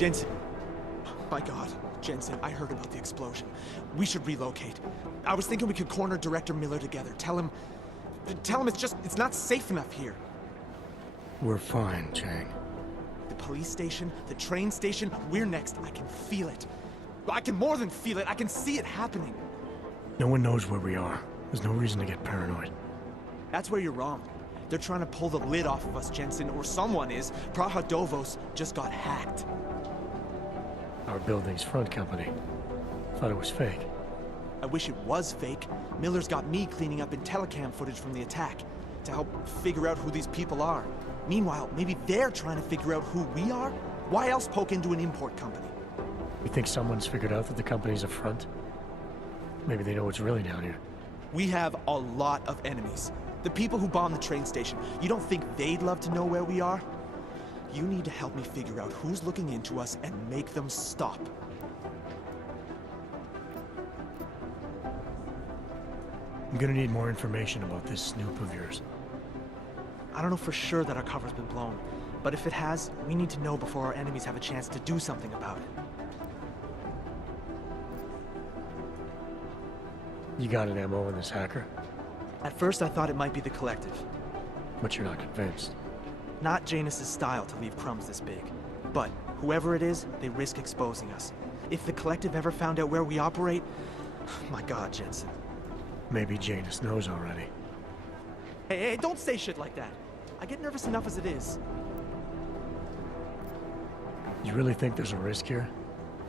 Jensen. My God, Jensen, I heard about the explosion. We should relocate. I was thinking we could corner Director Miller together. Tell him it's not safe enough here. We're fine, Chang. The police station, the train station, we're next. I can feel it. I can more than feel it, I can see it happening. No one knows where we are. There's no reason to get paranoid. That's where you're wrong. They're trying to pull the lid off of us, Jensen, or someone is. Praha-Dovos just got hacked. Our building's front company. Thought it was fake. I wish it was fake. Miller's got me cleaning up IntelliCam footage from the attack to help figure out who these people are. Meanwhile, maybe they're trying to figure out who we are? Why else poke into an import company? You think someone's figured out that the company's a front? Maybe they know what's really down here. We have a lot of enemies. The people who bombed the train station. You don't think they'd love to know where we are? You need to help me figure out who's looking into us and make them stop. I'm gonna need more information about this snoop of yours. I don't know for sure that our cover's been blown, but if it has, we need to know before our enemies have a chance to do something about it. You got an MO on this hacker? At first I thought it might be the Collective. But you're not convinced. Not Janus's style to leave crumbs this big. But whoever it is, they risk exposing us. If the Collective ever found out where we operate... My God, Jensen. Maybe Janus knows already. Hey, don't say shit like that. I get nervous enough as it is. You really think there's a risk here?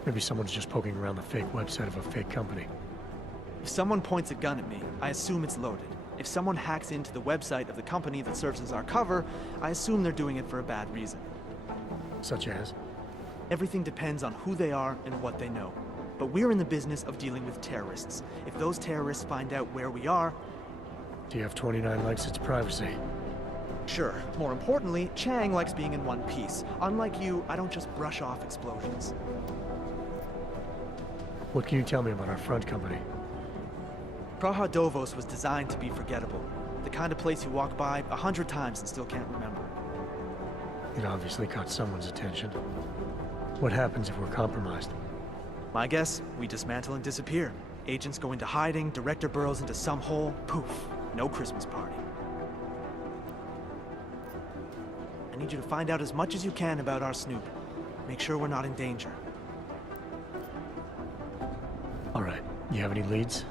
Maybe someone's just poking around the fake website of a fake company. If someone points a gun at me, I assume it's loaded. If someone hacks into the website of the company that serves as our cover, I assume they're doing it for a bad reason. Such as? Everything depends on who they are and what they know. But we're in the business of dealing with terrorists. If those terrorists find out where we are... TF-29 likes its privacy. Sure. More importantly, Chang likes being in one piece. Unlike you, I don't just brush off explosions. What can you tell me about our front company? Praha-Dovos was designed to be forgettable. The kind of place you walk by 100 times and still can't remember. It obviously caught someone's attention. What happens if we're compromised? My guess, we dismantle and disappear. Agents go into hiding, Director burrows into some hole, poof, no Christmas party. I need you to find out as much as you can about our snoop. Make sure we're not in danger. All right, you have any leads?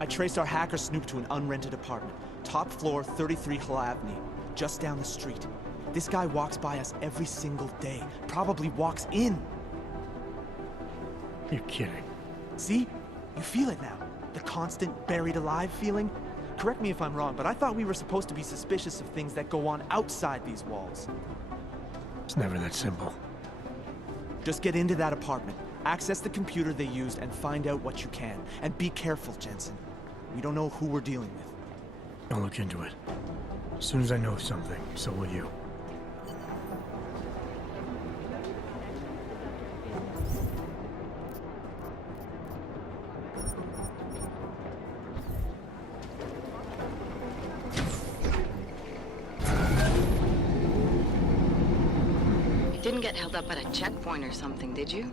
I traced our hacker snoop to an unrented apartment. Top floor, 33 Hlavny, just down the street. This guy walks by us every single day. Probably walks in. You're kidding. See? You feel it now. The constant buried alive feeling. Correct me if I'm wrong, but I thought we were supposed to be suspicious of things that go on outside these walls. It's never that simple. Just get into that apartment, access the computer they used, and find out what you can. And be careful, Jensen. We don't know who we're dealing with. I'll look into it. As soon as I know something, so will you. Didn't get held up at a checkpoint or something, did you?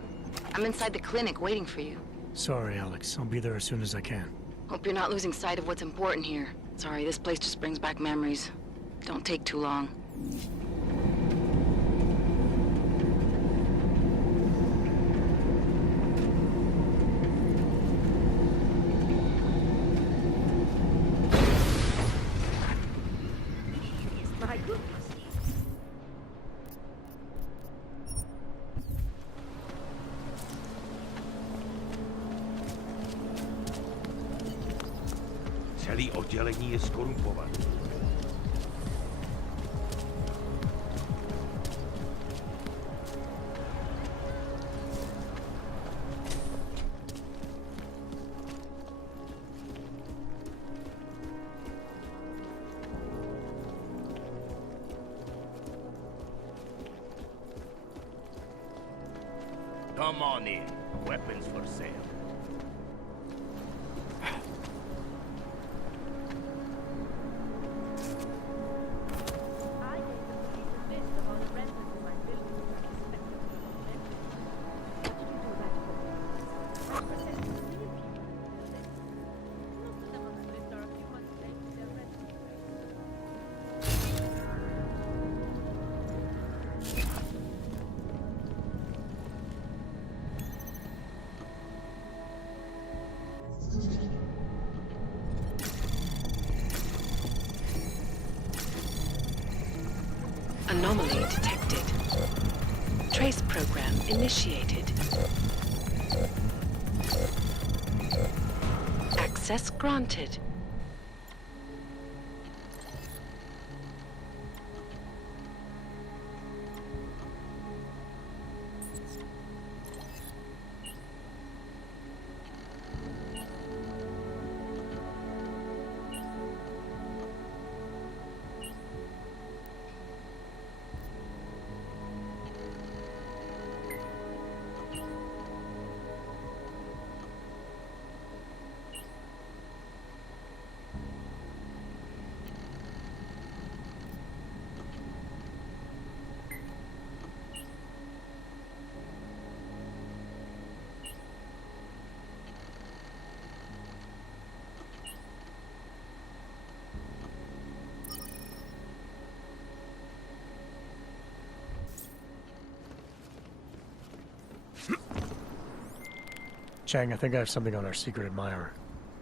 I'm inside the clinic waiting for you. Sorry, Alex. I'll be there as soon as I can. Hope you're not losing sight of what's important here. Sorry, this place just brings back memories. Don't take too long. My goodness. Celý oddělení je skorumpované. Come on in. Weapons for sale. Anomaly detected. Trace program initiated. Access granted. Chang, I think I have something on our secret admirer.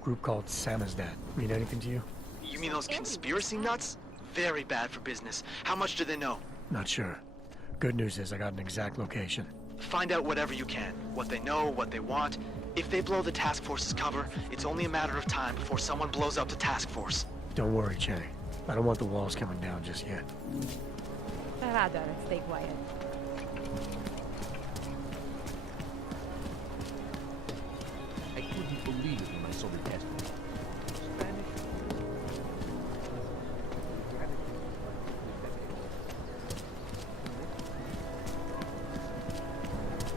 Group called Samizdat. Mean anything to you? You mean those conspiracy nuts? Very bad for business. How much do they know? Not sure. Good news is I got an exact location. Find out whatever you can. What they know, what they want. If they blow the task force's cover, it's only a matter of time before someone blows up the task force. Don't worry, Chang. I don't want the walls coming down just yet. Rather, stay quiet. I couldn't believe it when I saw the test.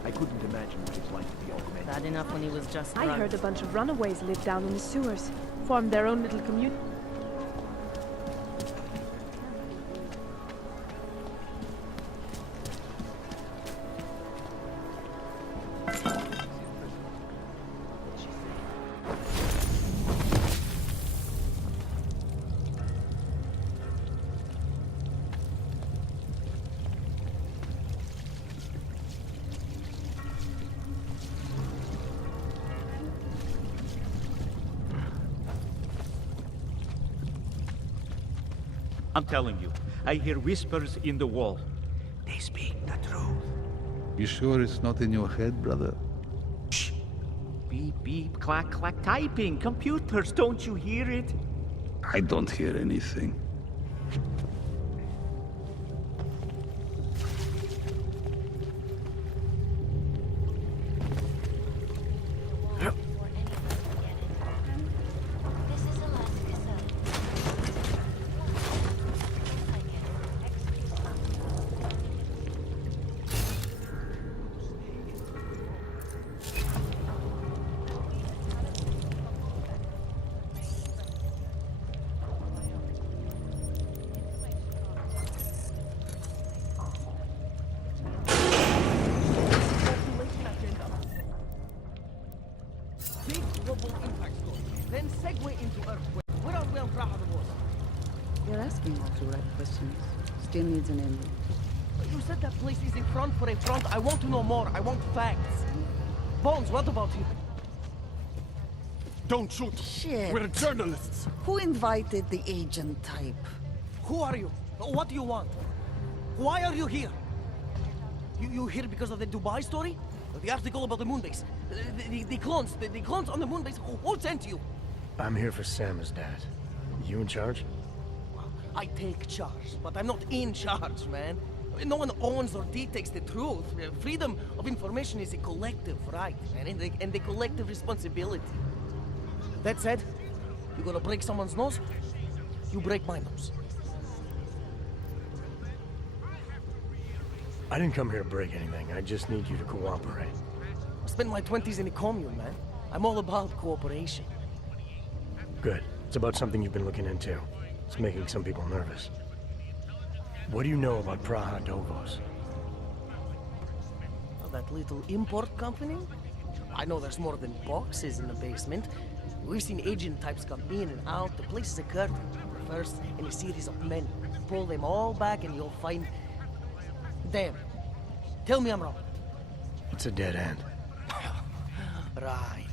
I couldn't imagine what it's like to be augmented. Bad enough when he was just I drugged. heard a bunch of runaways live down in the sewers, formed their own little community. I'm telling you, I hear whispers in the wall. They speak the truth. You sure it's not in your head, brother? Shh! Beep, beep, clack, clack, typing. Computers, don't you hear it? I don't hear anything. Then segue into earthquake. Where are we on Praha the boss? You're asking all the right questions. Still needs an ending. You said that place is a front for a front. I want to know more. I want facts. Bones, what about him? Don't shoot! Shit. We're journalists! Who invited the agent type? Who are you? What do you want? Why are you here? You here because of the Dubai story? The article about the moonbase? The clones on the moonbase? Who sent you? I'm here for Samizdat. You in charge? I take charge, but I'm not in charge, man. No one owns or dictates the truth. Freedom of information is a collective right, man, and a collective responsibility. That said, you gonna break someone's nose? You break my nose. I didn't come here to break anything. I just need you to cooperate. I spent my 20s in a commune, man. I'm all about cooperation. Good. It's about something you've been looking into. It's making some people nervous. What do you know about Praha Dovos? That little import company? I know there's more than boxes in the basement. We've seen agent types come in and out. The place is a curtain. First in a series of men. Pull them all back and you'll find... Damn. Tell me I'm wrong. It's a dead end. Right.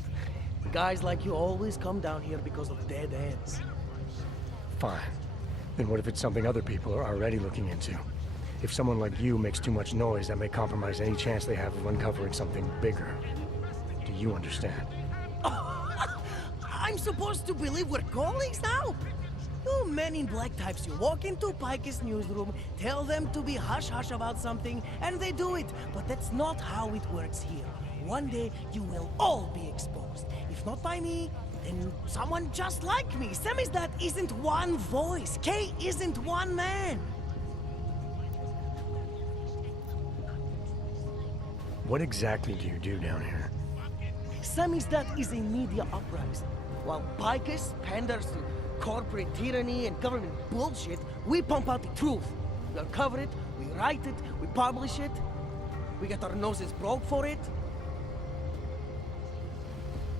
Guys like you always come down here because of dead ends. Fine. Then what if it's something other people are already looking into? If someone like you makes too much noise, that may compromise any chance they have of uncovering something bigger. Do you understand? I'm supposed to believe we're colleagues now? You men in black types, you walk into Pike's newsroom, tell them to be hush-hush about something, and they do it. But that's not how it works here. One day, you will all be exposed. If not by me, then someone just like me. Samizdat isn't one voice. K isn't one man. What exactly do you do down here? Samizdat is a media uprising. While Picus panders to corporate tyranny and government bullshit, we pump out the truth. We uncover it, we write it, we publish it. We get our noses broke for it.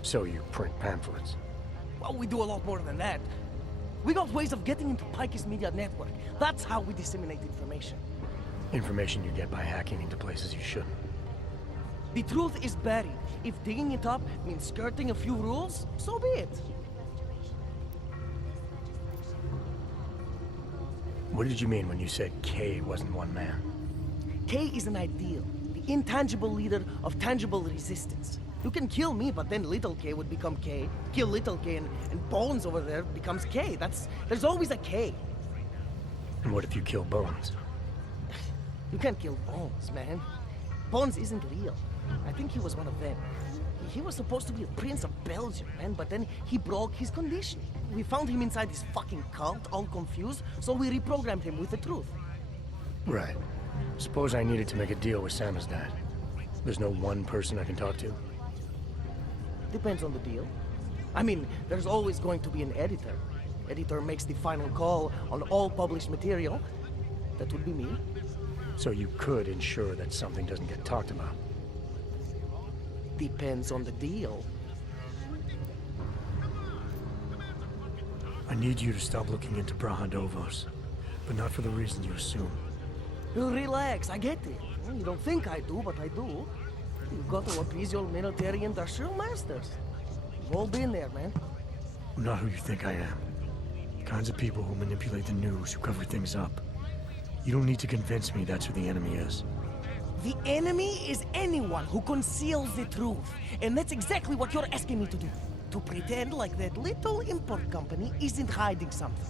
So you print pamphlets? Well, we do a lot more than that. We got ways of getting into Picus media network. That's how we disseminate information. Information you get by hacking into places you shouldn't. The truth is buried. If digging it up means skirting a few rules, so be it. What did you mean when you said K wasn't one man? K is an ideal, the intangible leader of tangible resistance. You can kill me, but then little K would become K. Kill little K and Bones over there becomes K. There's always a K. And what if you kill Bones? You can't kill Bones, man. Bones isn't real. I think he was one of them. He was supposed to be a prince of Belgium, man, but then he broke his conditioning. We found him inside his fucking cult, all confused, so we reprogrammed him with the truth. Right. Suppose I needed to make a deal with Samizdat. There's no one person I can talk to? Depends on the deal. I mean, there's always going to be an editor. Editor makes the final call on all published material. That would be me. So you could ensure that something doesn't get talked about? Depends on the deal. I need you to stop looking into Brahadovos, but not for the reason you assume. Relax, I get it. You don't think I do, but I do. You've got to appease your military-industrial masters. We've all been there, man. I'm not who you think I am. The kinds of people who manipulate the news, who cover things up. You don't need to convince me that's who the enemy is. The enemy is anyone who conceals the truth. And that's exactly what you're asking me to do. To pretend like that little import company isn't hiding something.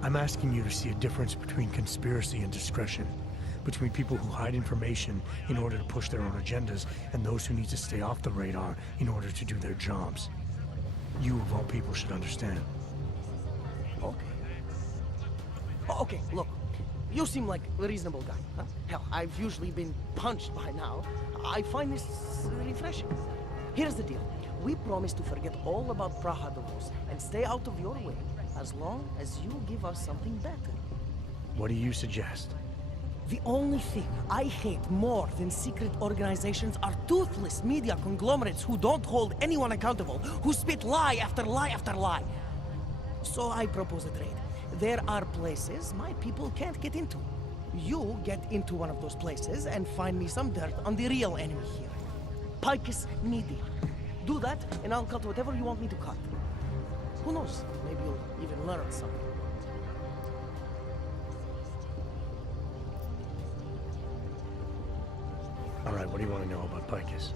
I'm asking you to see a difference between conspiracy and discretion. Between people who hide information in order to push their own agendas and those who need to stay off the radar in order to do their jobs. You, of all people, should understand. Okay. Okay, look. You seem like a reasonable guy, huh? Hell, I've usually been punched by now. I find this refreshing. Here's the deal. We promise to forget all about Prahadovos and stay out of your way as long as you give us something better. What do you suggest? The only thing I hate more than secret organizations are toothless media conglomerates who don't hold anyone accountable, who spit lie after lie after lie. So I propose a trade. There are places my people can't get into. You get into one of those places and find me some dirt on the real enemy here. Picus Media. Do that, and I'll cut whatever you want me to cut. Who knows? Maybe you'll even learn something. All right, what do you want to know about Picus?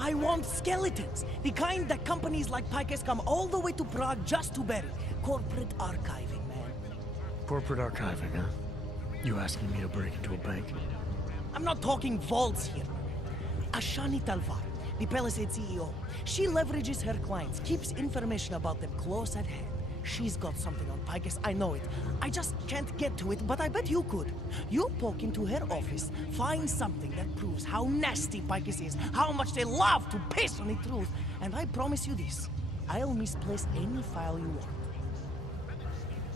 I want skeletons. The kind that companies like Picus come all the way to Prague just to bury. Corporate archiving, man. Corporate archiving, huh? You asking me to break into a bank? I'm not talking vaults here. Ashani Talvar, the Palisade CEO. She leverages her clients, keeps information about them close at hand. She's got something on Picus, I know it. I just can't get to it, but I bet you could. You poke into her office, find something that proves how nasty Picus is, how much they love to piss on the truth, and I promise you this. I'll misplace any file you want.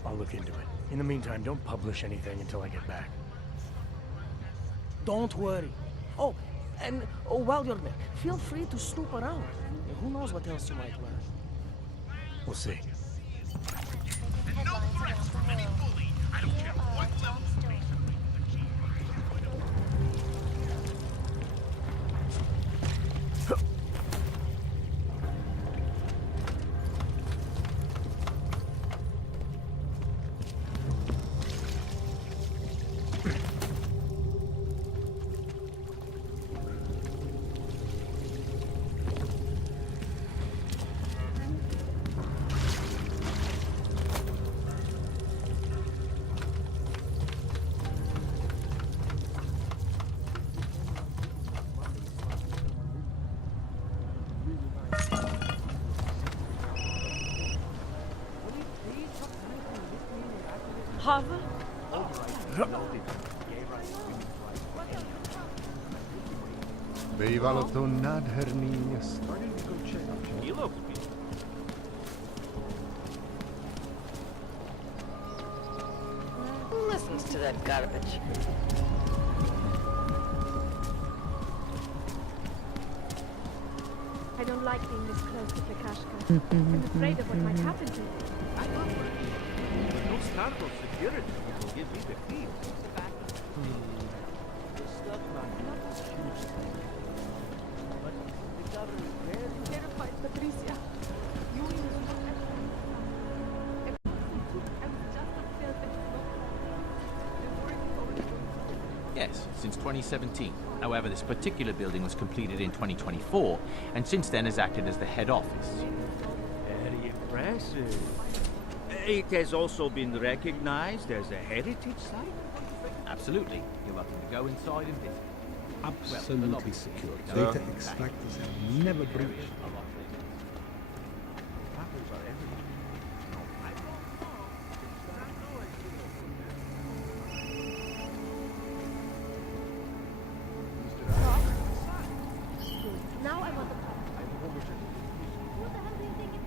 I'll look into it. In the meantime, don't publish anything until I get back. Don't worry. Oh, and while you're there, feel free to snoop around. Who knows what else you might learn. We'll see. No threats from any bully. I don't care what level. Bývalo to nádherný město. He looks big. Who listens to that garbage? I don't like being this close to Flakashka. I'm afraid of what might happen to me. No Startle security will give me the key. Terrified, Patricia. You is not I was just upset that it's not. I'm worried about it. Yes, since 2017. However, this particular building was completed in 2024, and since then has acted as the head office. Very impressive. It has also been recognized as a heritage site? Absolutely. You're welcome to go inside and visit. Absolutely secure. Data extractors have never breached. Now I want the car. Who the hell do you think it is?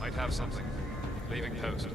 Might have something. Leaving post.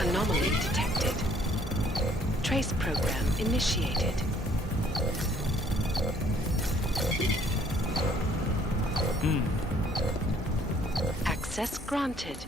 Anomaly detected. Trace program initiated. Access granted.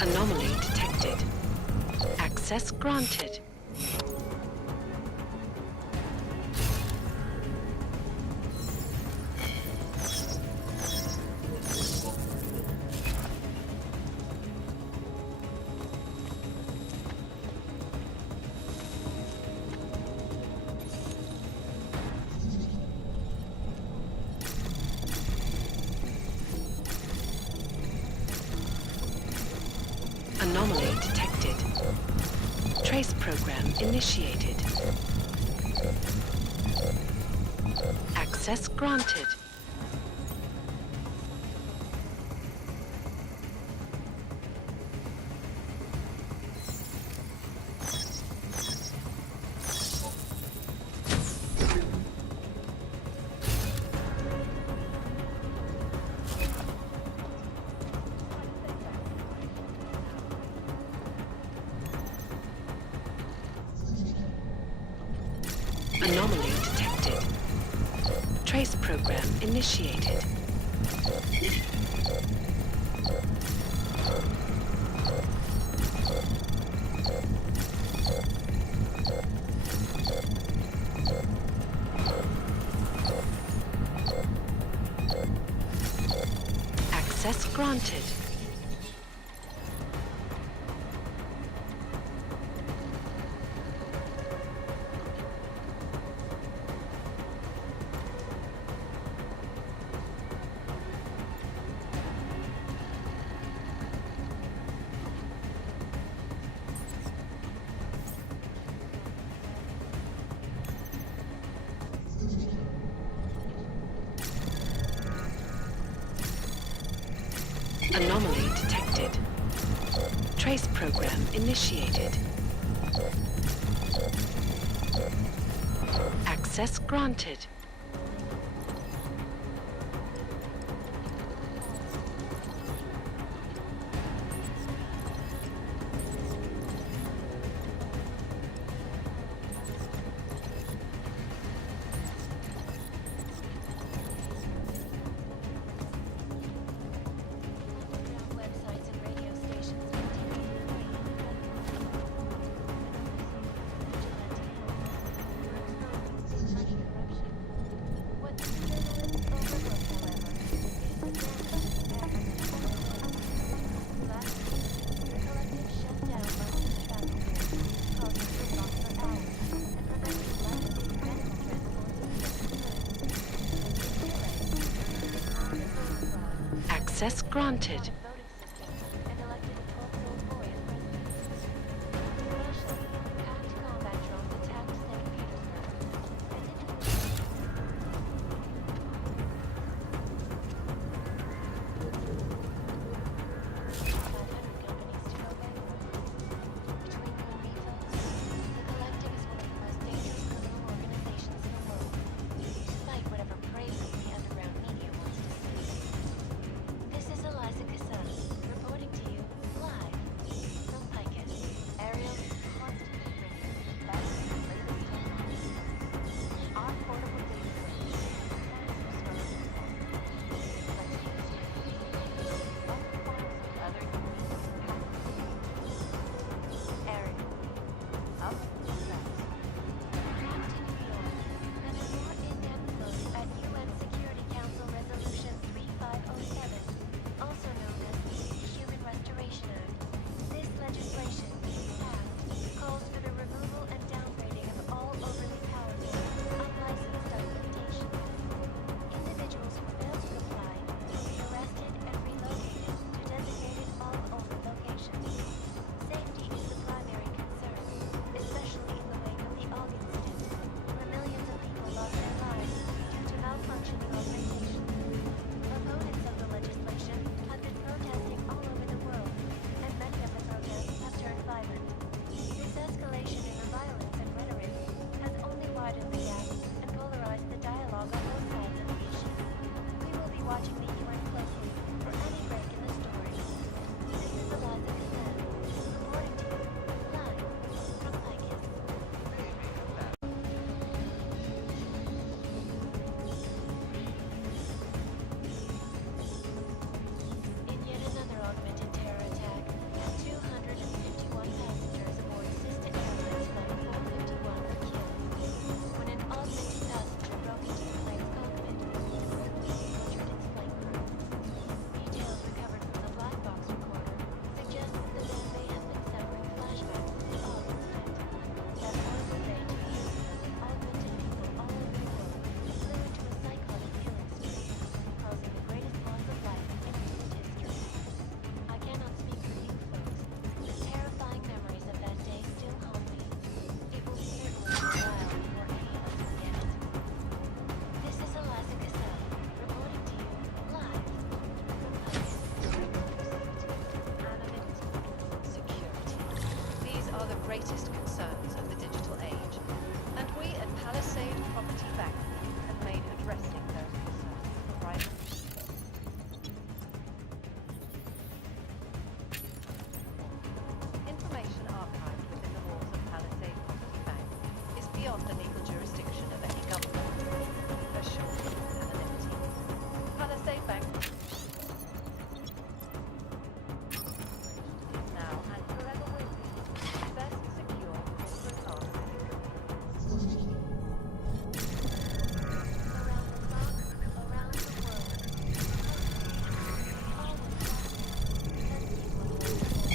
Anomaly detected. Access granted. Anomaly detected. Trace program initiated. Access granted. Anomaly detected. Trace program initiated. Access granted. Anomaly detected. Trace program initiated. Access granted. Access granted. This is Eliza Cassell. greatest concerns of the digital age, and we at Palisade Property Bank have made addressing those concerns a priority. Information archived within the walls of Palisade Property Bank is beyond the legal jurisdiction of any government, assured anonymity. Palisade Bank now and forever will be the best secure corporate art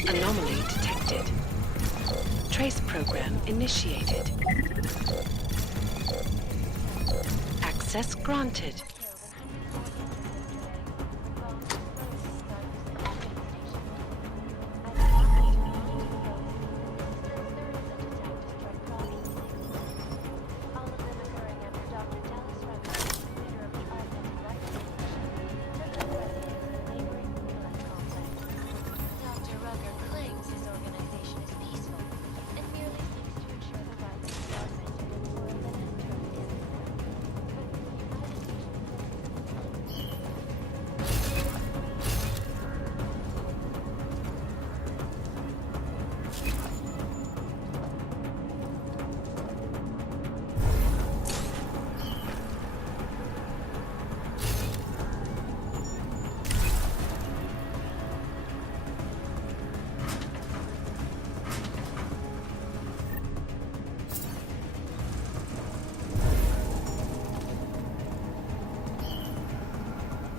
Anomaly detected. Trace program initiated. Access granted.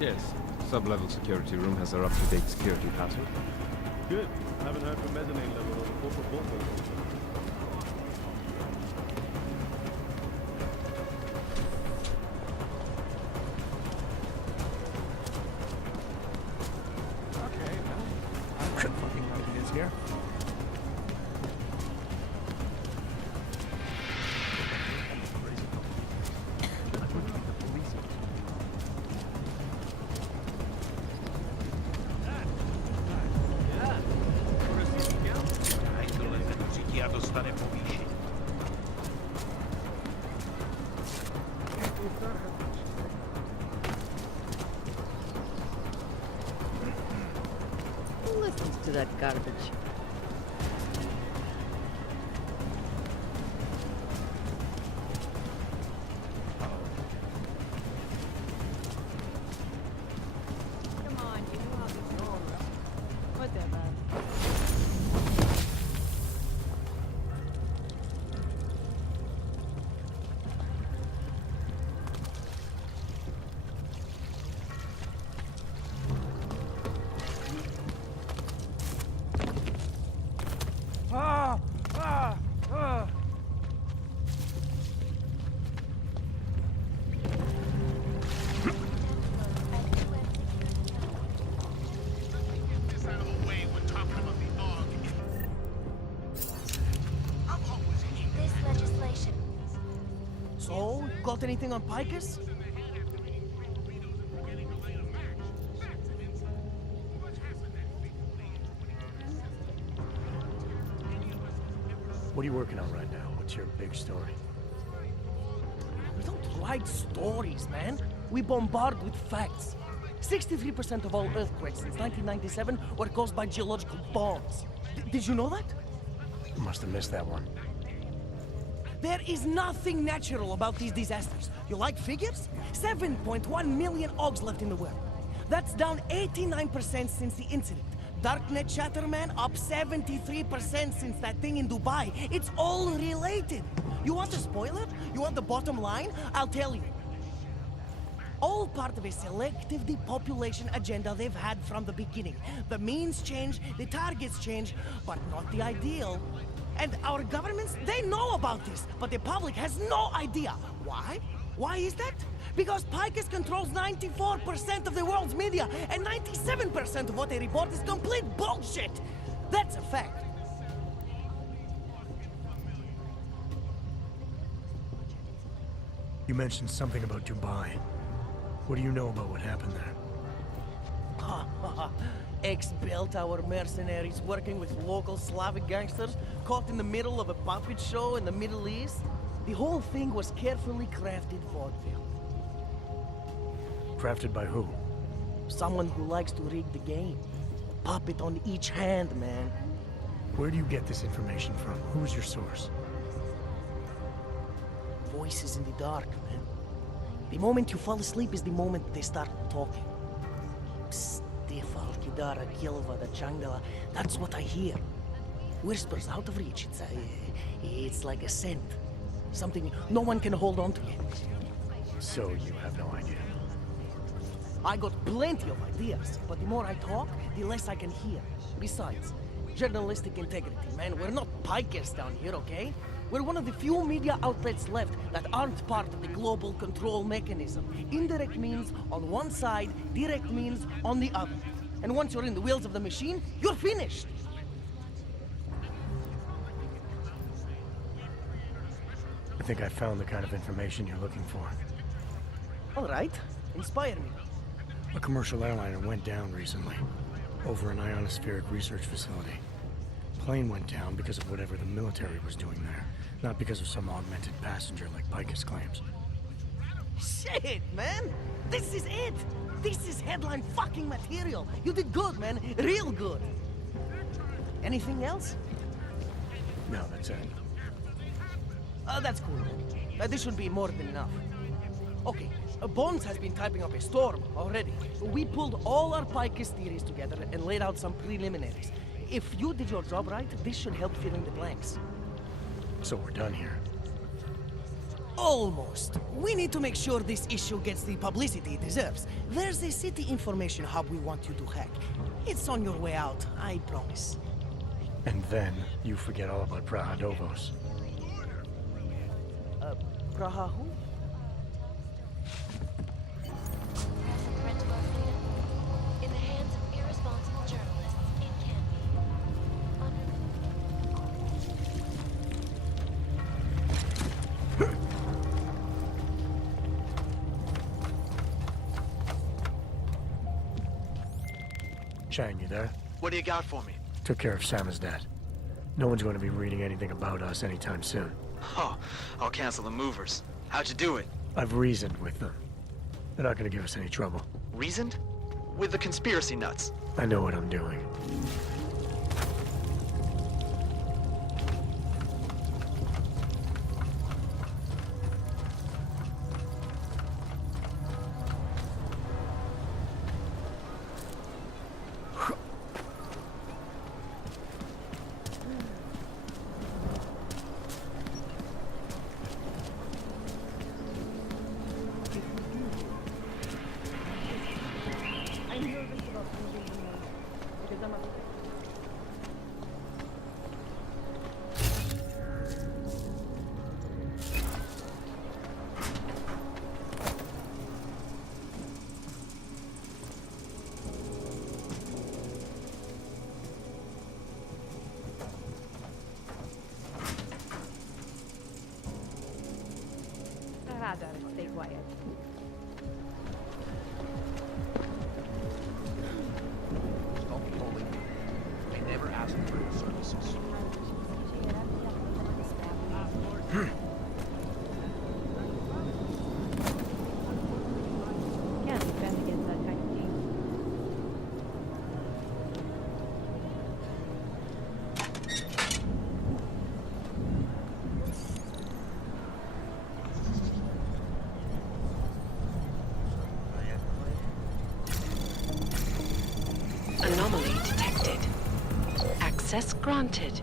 Yes. Sub-level security room has our up-to-date security password. Good. Haven't heard from mezzanine level or the corporate vault building. Okay, well, I'm fucking like it is here. Who listens to that garbage? Come on, you know how this goes. Whatever. This legislation. So, got anything on Picus? What are you working on right now? What's your big story? We don't write stories, man. We bombard with facts. 63% of all earthquakes since 1997 were caused by geological bombs. Did you know that? Must have missed that one. There is nothing natural about these disasters. You like figures? 7.1 million OGs left in the world. That's down 89% since the incident. Darknet chatter, man, up 73% since that thing in Dubai. It's all related. You want a spoiler? You want the bottom line? I'll tell you. All part of a selective depopulation agenda they've had from the beginning. The means change, the targets change, but not the ideal. And our governments, they know about this, but the public has no idea. Why? Why is that? Because Picus controls 94% of the world's media, and 97% of what they report is complete bullshit. That's a fact. You mentioned something about Dubai. What do you know about what happened there? ex-Bell-Tower mercenaries working with local Slavic gangsters caught in the middle of a puppet show in the Middle East. The whole thing was carefully crafted vaudeville. Crafted by who? Someone who likes to rig the game. A puppet on each hand, man. Where do you get this information from? Who is your source? Voices in the dark, man. The moment you fall asleep is the moment they start talking. Psst, Kidara, Kilva, the Changdala. That's what I hear. Whispers out of reach. It's like a scent. Something no one can hold on to yet. So you have no idea? I got plenty of ideas, but the more I talk, the less I can hear. Besides, journalistic integrity, man. We're not pikers down here, okay? We're one of the few media outlets left that aren't part of the global control mechanism. Indirect means on one side, direct means on the other. And once you're in the wheels of the machine, you're finished. I think I found the kind of information you're looking for. All right, inspire me. A commercial airliner went down recently, over an ionospheric research facility. Plane went down because of whatever the military was doing there, not because of some augmented passenger like Picus claims. Shit, man! This is it! This is headline fucking material! You did good, man. Real good. Anything else? No, that's it. That's cool. This should be more than enough. Okay, Bones has been typing up a storm already. We pulled all our Picus theories together and laid out some preliminaries. If you did your job right, this should help fill in the blanks. So we're done here. Almost. We need to make sure this issue gets the publicity it deserves. There's a city information hub we want you to hack. It's on your way out, I promise. And then you forget all about Prahadovos. Praha who? In the hands of irresponsible journalists, it can be. Chang, you there? What do you got for me? Took care of Samizdat. No one's going to be reading anything about us anytime soon. Oh, I'll cancel the movers. How'd you do it? I've reasoned with them. They're not going to give us any trouble. Reasoned? With the conspiracy nuts? I know what I'm doing. Stay quiet. Stop calling me. I never asked for your services. Can't defend against that kind of thing. Anomaly detected. Access granted.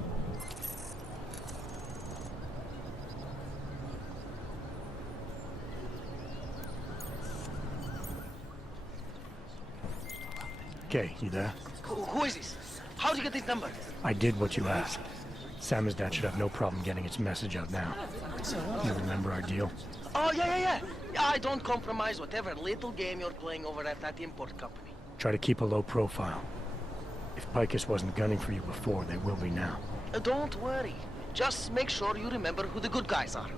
Okay, you there? Who is this? How'd you get this number? I did what you asked. Samizdat should have no problem getting its message out now. You remember our deal? Oh, yeah. I don't compromise whatever little game you're playing over at that import company. Try to keep a low profile. If Picus wasn't gunning for you before, they will be now. Don't worry. Just make sure you remember who the good guys are.